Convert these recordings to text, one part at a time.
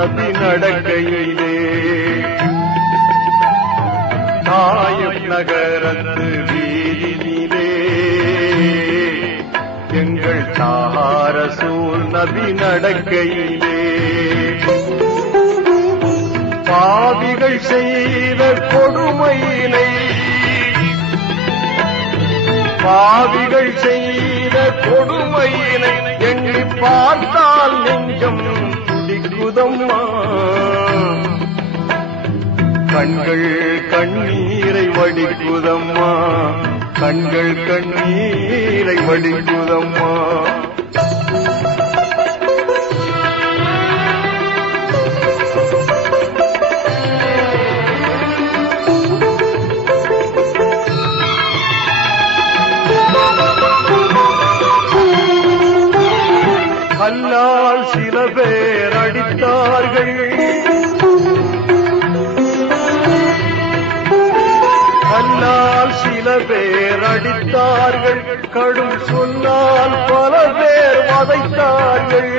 நபி நடக்கையிலே தாயிப் நகரத்து வீதியிலே எங்கள் தாஹா ரசூல் நபி நடக்கையிலே பாவிகள் செய்த கொடுமையினை பாவிகள் செய்த கொடுமையினை எண்ணி பார்த்தால் நெஞ்சம் துடிக்குதம்மா கண்கள் கண்ணீரை வடிக்குதம்மா கண்கள் கண்ணீரை வடிக்குதம்மா கல்லால் சில பேர் அடித்தார்கள் கல்லால் சில பேர் அடித்தார்கள் கடும் சொன்னால் பல பேர் வதைத்தார்கள்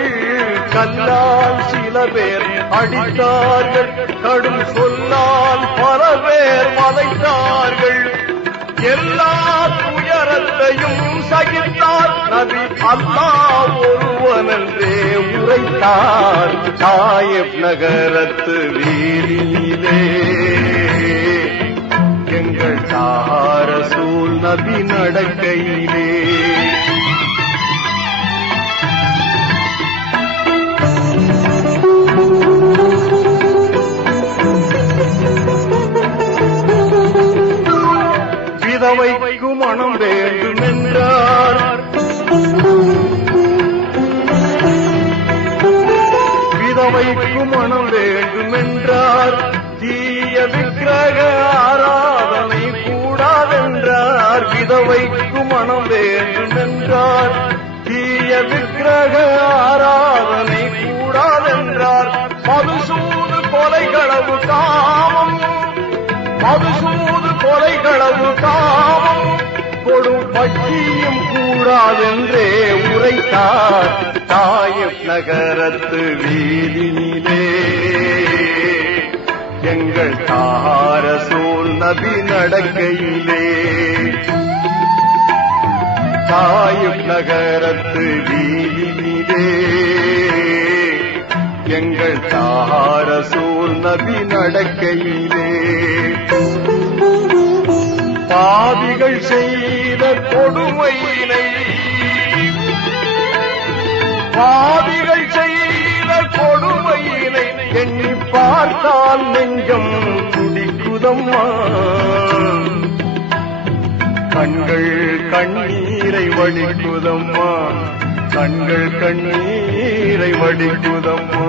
கல்லால் சில பேர் அடித்தார்கள் கடும் சொன்னால் பல பேர் வதைத்தார்கள் எல்லா துயரத்தையும் சகித்தார் நபி அல்லாஹ் ஒருவனென்றே உரைத்தார் தாயிப் நகரத்து வீதியிலே எங்கள் தாஹா ரசூல் நபி நடக்கையிலே விதவைக்கு மனம் வேண்டுமென்றார் விதவைக்கு மனம் வேண்டுமென்றார் தீய விக்கிரக ஆராதனை கூடாதென்றார் விதவைக்கு மனம் வேண்டுமென்றார் தீய விக்கிரக ஆராதனை கூடாதென்றார் மதுசூது கொலைகளவு காமம் மதுசூது கொலைகளவு காமம் கொடும் பட்சியும் கூடாதென்றே உரைத்தார் தாயிப் நகரத்து வீதியிலே எங்கள் தாஹா ரசூல் நபி நடக்கையிலே தாயிப் நகரத்து வீதியிலே எங்கள் தாஹா ரசூல் நபி நடக்கையிலே பாவிகள் செய்த கொடுமையினை பாவிகள் செய்த கொடுமையினை எண்ணி பார்த்தால் நெஞ்சம் துடிக்குதம்மா கண்கள் கண்ணீரை வடிக்குதம்மா கண்கள் கண்ணீரை வடிக்குதம்மா